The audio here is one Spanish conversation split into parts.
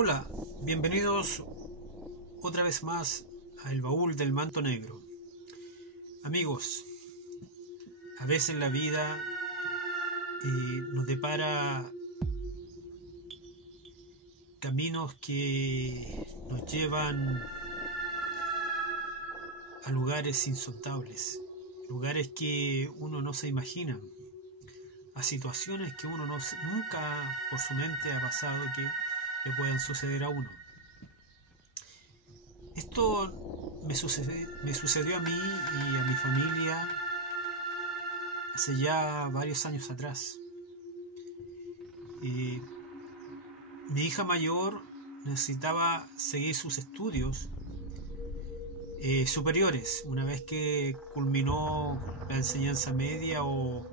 Hola, bienvenidos otra vez más a El Baúl del Manto Negro. Amigos, a veces la vida nos depara caminos que nos llevan a lugares insondables, lugares que uno no se imagina, a situaciones que uno nunca por su mente ha pasado que le puedan suceder a uno. Esto me sucedió a mí y a mi familia hace ya varios años atrás. Mi hija mayor necesitaba seguir sus estudios superiores una vez que culminó la enseñanza media o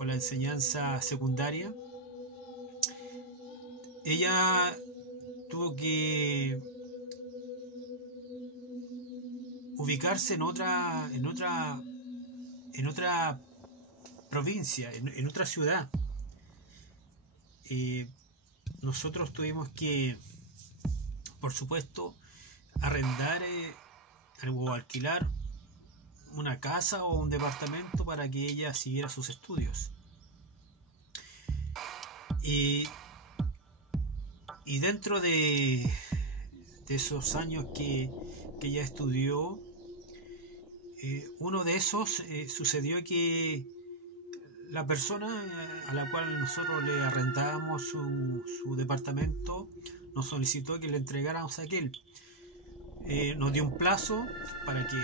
la enseñanza secundaria. Ella tuvo que ubicarse en otra provincia, en otra ciudad. Nosotros tuvimos que, por supuesto, arrendar o alquilar una casa o un departamento para que ella siguiera sus estudios. Y dentro de esos años que ella estudió, uno de esos sucedió que la persona a la cual nosotros le arrendábamos su departamento nos solicitó que le entregáramos aquel. Nos dio un plazo para que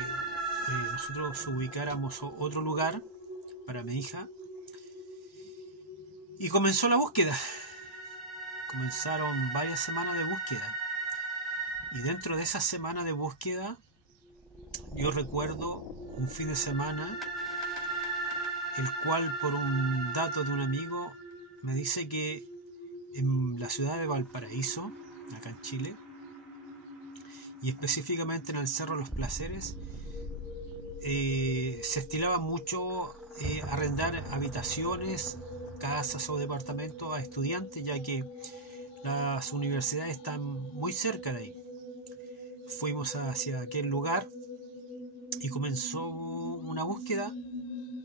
nosotros ubicáramos otro lugar para mi hija y comenzó la búsqueda. Comenzaron varias semanas de búsqueda y dentro de esas semanas de búsqueda yo recuerdo un fin de semana el cual, por un dato de un amigo, me dice que en la ciudad de Valparaíso, acá en Chile, y específicamente en el Cerro Los Placeres, se estilaba mucho arrendar habitaciones, casas o departamentos a estudiantes, ya que las universidades están muy cerca de ahí. Fuimos hacia aquel lugar y comenzó una búsqueda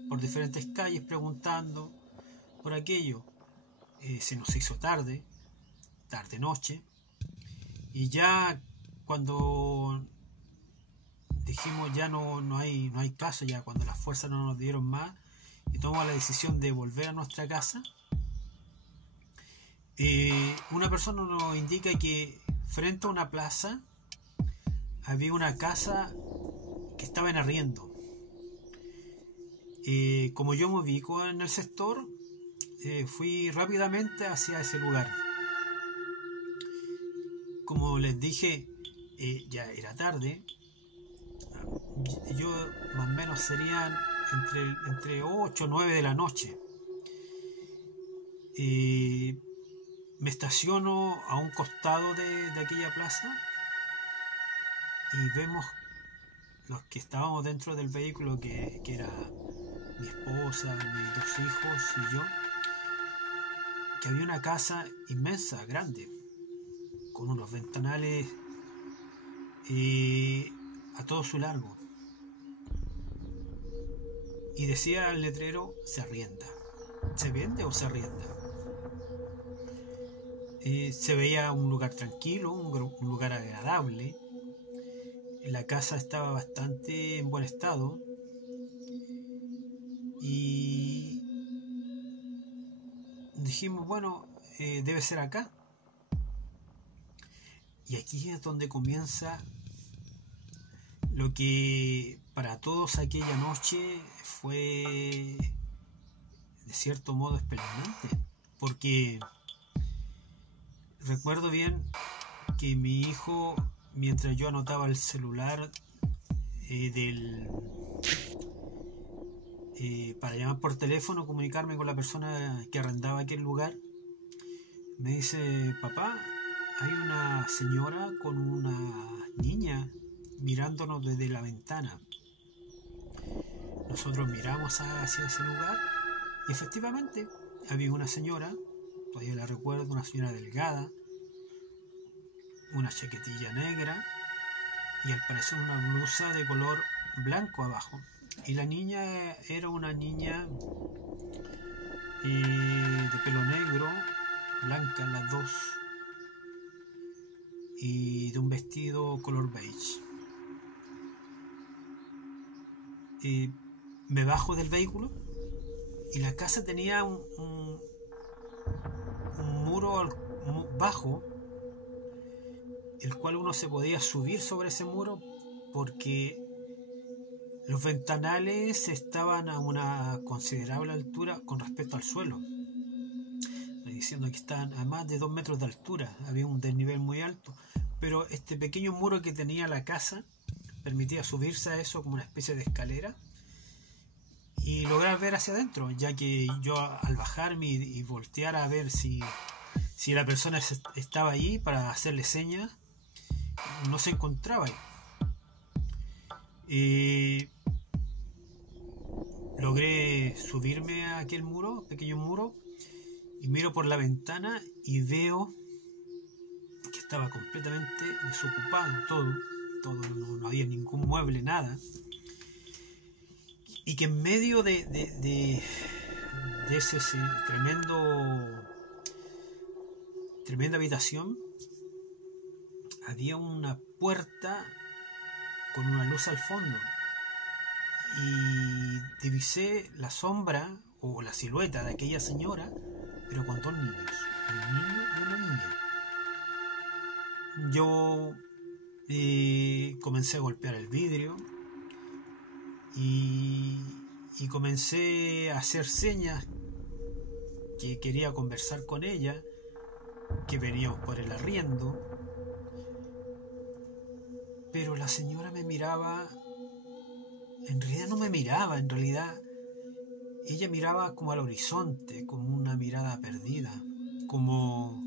por diferentes calles preguntando por aquello. Se nos hizo tarde noche, y ya cuando dijimos ya no hay caso, ya cuando las fuerzas no nos dieron más y tomamos la decisión de volver a nuestra casa, una persona nos indica que frente a una plaza había una casa que estaba en arriendo. Como yo me ubico en el sector, fui rápidamente hacia ese lugar. Como les dije, ya era tarde. Yo más o menos serían entre 8 o 9 de la noche. Me estaciono a un costado de aquella plaza y vemos los que estábamos dentro del vehículo, que era mi esposa, mis 2 hijos y yo, que había una casa inmensa, grande, con unos ventanales a todo su largo, y decía el letrero: se arrienda. ¿Se vende o se arrienda? Se veía un lugar tranquilo, un lugar agradable. La casa estaba bastante en buen estado y dijimos, bueno, debe ser acá. Y aquí es donde comienza lo que para todos aquella noche fue de cierto modo espeluznante, porque recuerdo bien que mi hijo, mientras yo anotaba el celular para llamar por teléfono, comunicarme con la persona que arrendaba aquel lugar, me dice: papá, hay una señora con una niña mirándonos desde la ventana. Nosotros miramos hacia ese lugar y efectivamente había una señora, todavía la recuerdo, una señora delgada, una chaquetilla negra y al parecer una blusa de color blanco abajo. Y la niña era una niña de pelo negro, blanca las dos, y de un vestido color beige. Me bajo del vehículo y la casa tenía un muro bajo, el cual uno se podía subir sobre ese muro porque los ventanales estaban a una considerable altura con respecto al suelo, diciendo que estaban a más de 2 metros de altura, había un desnivel muy alto, pero este pequeño muro que tenía la casa permitía subirse a eso como una especie de escalera y lograr ver hacia adentro, ya que yo al bajarme y voltear a ver si la persona estaba ahí para hacerle señas, no se encontraba ahí. Logré subirme a aquel muro, pequeño muro, y miro por la ventana y veo que estaba completamente desocupado todo, no había ningún mueble, nada, y que en medio de ese tremenda habitación había una puerta con una luz al fondo y divisé la sombra o la silueta de aquella señora, pero con 2 niños, un niño y una niña. Yo comencé a golpear el vidrio y comencé a hacer señas que quería conversar con ella, que veníamos por el arriendo, pero la señora me miraba. En realidad no me miraba, en realidad ella miraba como al horizonte, como una mirada perdida, como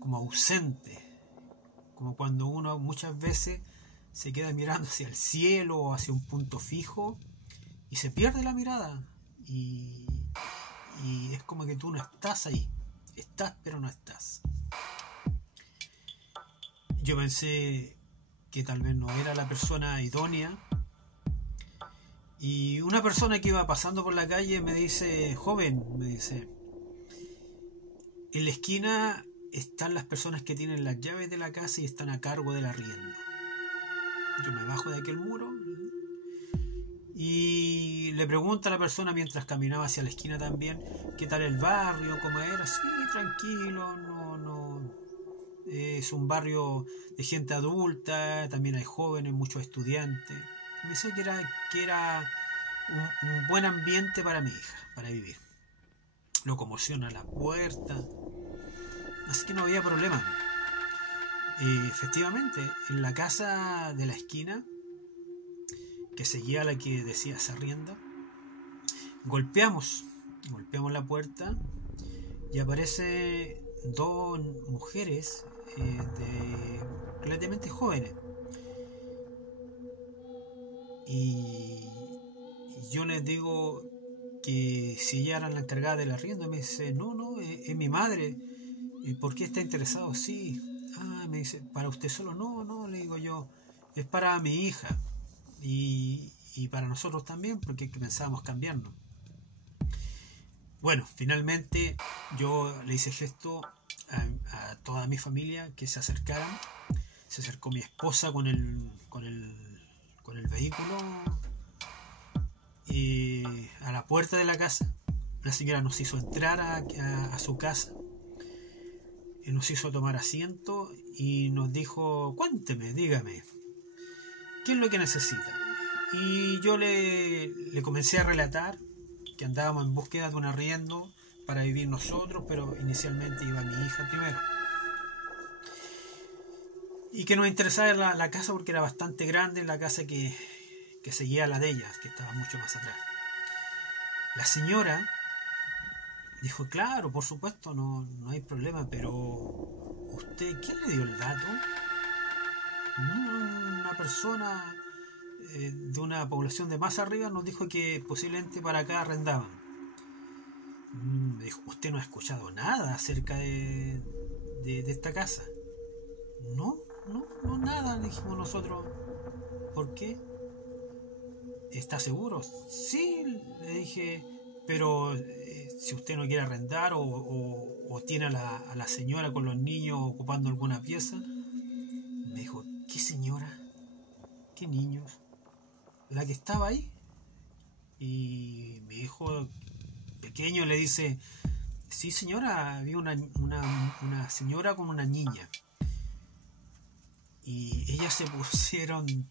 ausente, como cuando uno muchas veces se queda mirando hacia el cielo o hacia un punto fijo y se pierde la mirada y es como que tú no estás ahí, estás pero no estás. Yo pensé que tal vez no era la persona idónea. Y una persona que iba pasando por la calle me dice, joven, me dice, en la esquina están las personas que tienen las llaves de la casa y están a cargo del arriendo. Yo me bajo de aquel muro y le pregunto a la persona mientras caminaba hacia la esquina también, ¿qué tal el barrio? ¿Cómo era? Sí, tranquilo, no. Es un barrio de gente adulta, también hay jóvenes, muchos estudiantes. Me decía que era un buen ambiente para mi hija, para vivir. Locomoción a la puerta, así que no había problema. Efectivamente, en la casa de la esquina, que seguía la que decía se arrienda, golpeamos la puerta y aparece 2 mujeres relativamente jóvenes. Y yo les digo que si ella era la encargada del arriendo. Me dice, no, es mi madre. ¿Y por qué está interesado? Sí. Me dice, ¿para usted solo? No, le digo yo, es para mi hija y para nosotros también, porque pensábamos cambiarnos. Bueno, finalmente yo le hice gesto a toda mi familia que se acercaran. Se acercó mi esposa con el vehículo a la puerta de la casa. La señora nos hizo entrar a su casa, nos hizo tomar asiento y nos dijo, cuénteme, dígame, ¿qué es lo que necesita? Y yo le comencé a relatar que andábamos en búsqueda de un arriendo para vivir nosotros, pero inicialmente iba mi hija primero. Y que nos interesaba la casa porque era bastante grande, la casa que seguía a la de ellas, que estaba mucho más atrás. La señora dijo, claro, por supuesto, no hay problema, pero ¿usted quién le dio el dato? Una persona de una población de más arriba nos dijo que posiblemente para acá arrendaban. Me dijo, ¿usted no ha escuchado nada acerca de esta casa? No, no, nada, le dijimos nosotros. ¿Por qué? ¿Está seguro? Sí, le dije, pero si usted no quiere arrendar o tiene a la señora con los niños ocupando alguna pieza. Me dijo, ¿qué señora? ¿Qué niños? ¿La que estaba ahí? Y mi hijo pequeño le dice, sí señora, había una señora con una niña. Y ellas se pusieron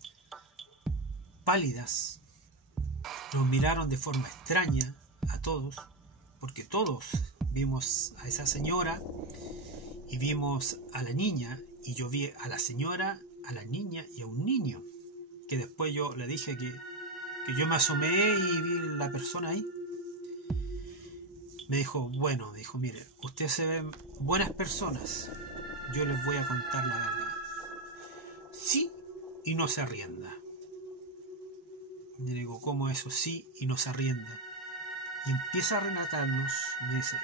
pálidas, nos miraron de forma extraña a todos, porque todos vimos a esa señora y vimos a la niña, y yo vi a la señora, a la niña y a un niño, que después yo le dije que yo me asomé y vi la persona ahí. Me dijo, bueno, mire, ustedes se ven buenas personas, yo les voy a contar la verdad. Sí y no se arrienda. Y le digo, ¿cómo eso? Sí y no se arrienda. Y empieza a relatarnos, me dice,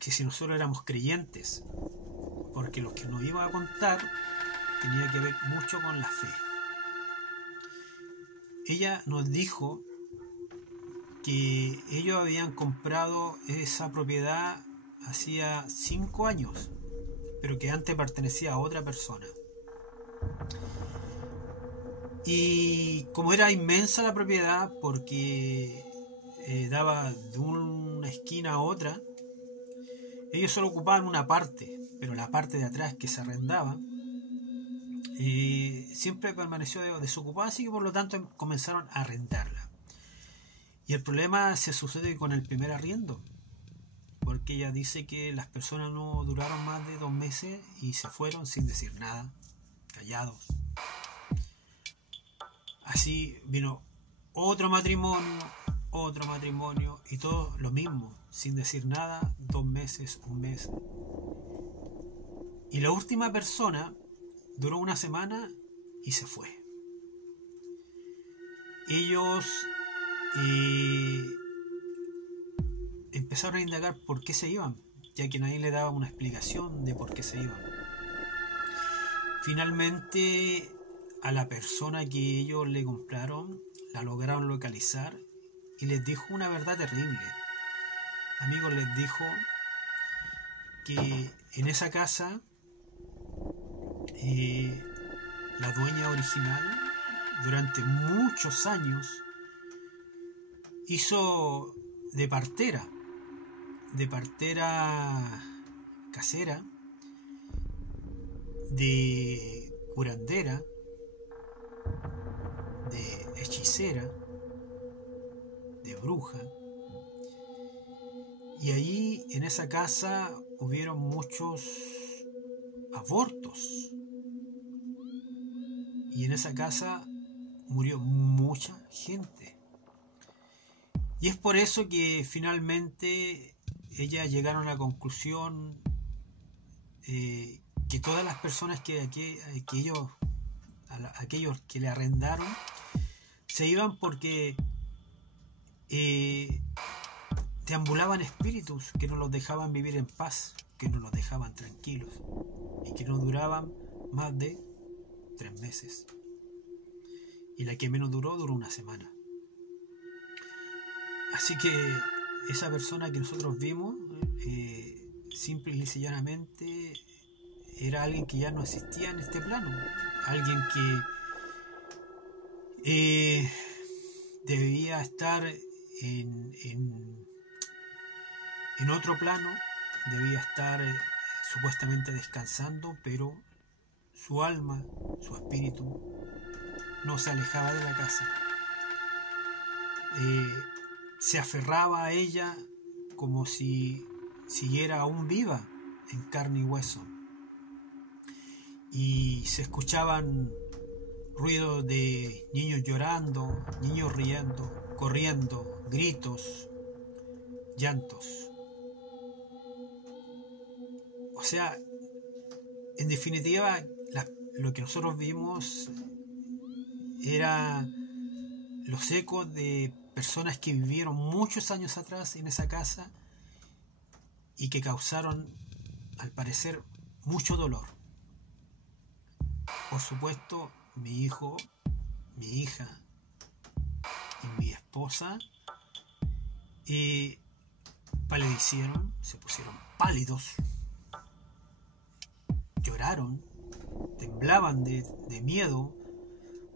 que si nosotros éramos creyentes, porque lo que nos iba a contar tenía que ver mucho con la fe. Ella nos dijo que ellos habían comprado esa propiedad hacía 5 años, pero que antes pertenecía a otra persona. Y como era inmensa la propiedad, porque daba de una esquina a otra, ellos solo ocupaban una parte, pero la parte de atrás que se arrendaba siempre permaneció desocupada, así que por lo tanto comenzaron a arrendarla. Y el problema se sucede con el primer arriendo, porque ella dice que las personas no duraron más de 2 meses y se fueron sin decir nada, callados. Así vino otro matrimonio y todo lo mismo, sin decir nada, 2 meses, 1 mes. Y la última persona duró 1 semana y se fue. Ellos empezaron a indagar por qué se iban, ya que nadie le daba una explicación de por qué se iban. Finalmente, a la persona que ellos le compraron, la lograron localizar y les dijo una verdad terrible. Amigos, les dijo que en esa casa la dueña original durante muchos años hizo de partera casera, de curandera, de hechicera, de bruja. Y ahí en esa casa hubieron muchos abortos. Y en esa casa murió mucha gente. Y es por eso que finalmente ellas llegaron a la conclusión que todas las personas aquellos que le arrendaron se iban porque deambulaban espíritus que no los dejaban vivir en paz, que no los dejaban tranquilos y que no duraban más de 3 meses. Y la que menos duró 1 semana. Así que esa persona que nosotros vimos, simple y llanamente, era alguien que ya no existía en este plano. Alguien que debía estar en otro plano, debía estar supuestamente descansando, pero su alma, su espíritu, no se alejaba de la casa. Se aferraba a ella como si siguiera aún viva en carne y hueso. Y se escuchaban ruidos de niños llorando, niños riendo, corriendo, gritos, llantos. O sea, en definitiva, lo que nosotros vimos era los ecos de personas que vivieron muchos años atrás en esa casa y que causaron, al parecer, mucho dolor. Por supuesto, mi hijo, mi hija y mi esposa palidecieron, se pusieron pálidos, lloraron, temblaban de miedo,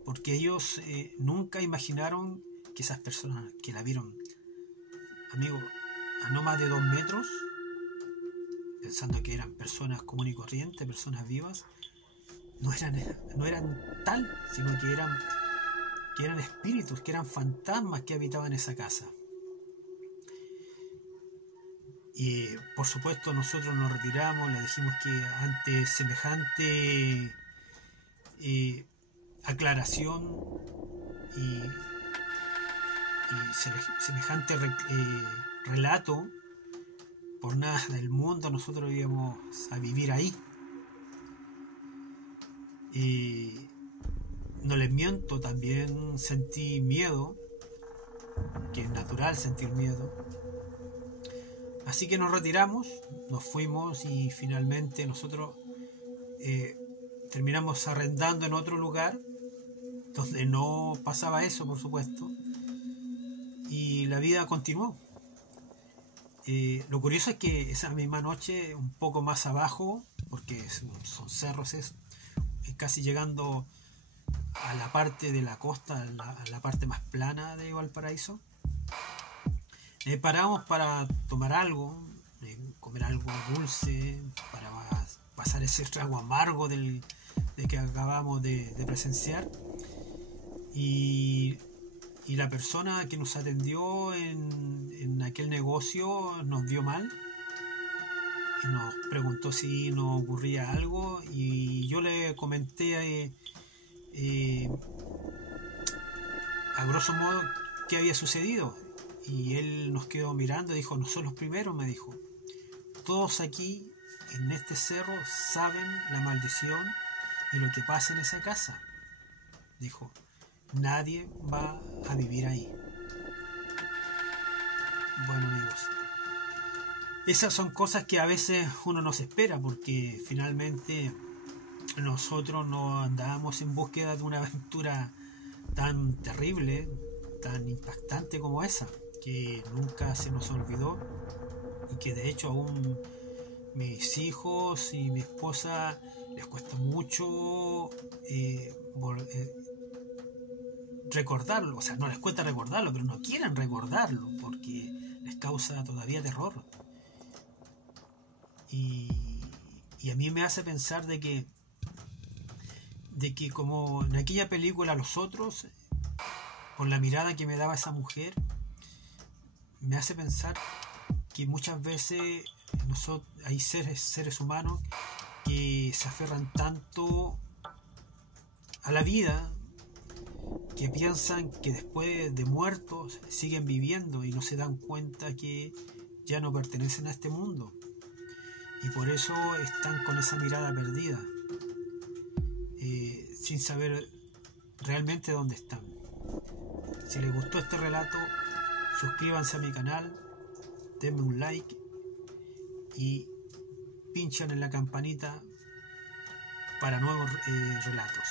porque ellos nunca imaginaron que esas personas que la vieron, amigo, a no más de 2 metros, pensando que eran personas comunes y corrientes, personas vivas, no eran tal, sino que eran espíritus, que eran fantasmas que habitaban esa casa. Y por supuesto nosotros nos retiramos, le dijimos que ante semejante aclaración y semejante relato, por nada del mundo nosotros íbamos a vivir ahí. Y no les miento, también sentí miedo, que es natural sentir miedo. Así que nos retiramos, nos fuimos y finalmente nosotros terminamos arrendando en otro lugar donde no pasaba eso, por supuesto, y la vida continuó. Lo curioso es que esa misma noche, un poco más abajo, porque son cerros, casi llegando a la parte de la costa, a la parte más plana de Valparaíso, paramos para tomar algo, comer algo dulce, para pasar ese trago amargo de que acabamos de presenciar. Y la persona que nos atendió en aquel negocio nos vio mal y nos preguntó si nos ocurría algo, y yo le comenté a grosso modo qué había sucedido, y él nos quedó mirando y dijo: no son los primeros, me dijo, todos aquí en este cerro saben la maldición y lo que pasa en esa casa. Dijo: nadie va a vivir ahí. Bueno, amigos, esas son cosas que a veces uno no se espera, porque finalmente nosotros no andábamos en búsqueda de una aventura tan terrible, tan impactante como esa, que nunca se nos olvidó, y que de hecho aún mis hijos y mi esposa les cuesta mucho recordarlo. O sea, no les cuesta recordarlo, pero no quieren recordarlo porque les causa todavía terror. Y a mí me hace pensar de que como en aquella película Los Otros, por la mirada que me daba esa mujer, me hace pensar que muchas veces hay seres humanos que se aferran tanto a la vida, que piensan que después de muertos siguen viviendo y no se dan cuenta que ya no pertenecen a este mundo, y por eso están con esa mirada perdida, sin saber realmente dónde están. Si les gustó este relato, suscríbanse a mi canal, denme un like y pinchan en la campanita para nuevos relatos.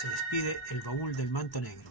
Se despide el baúl del manto negro.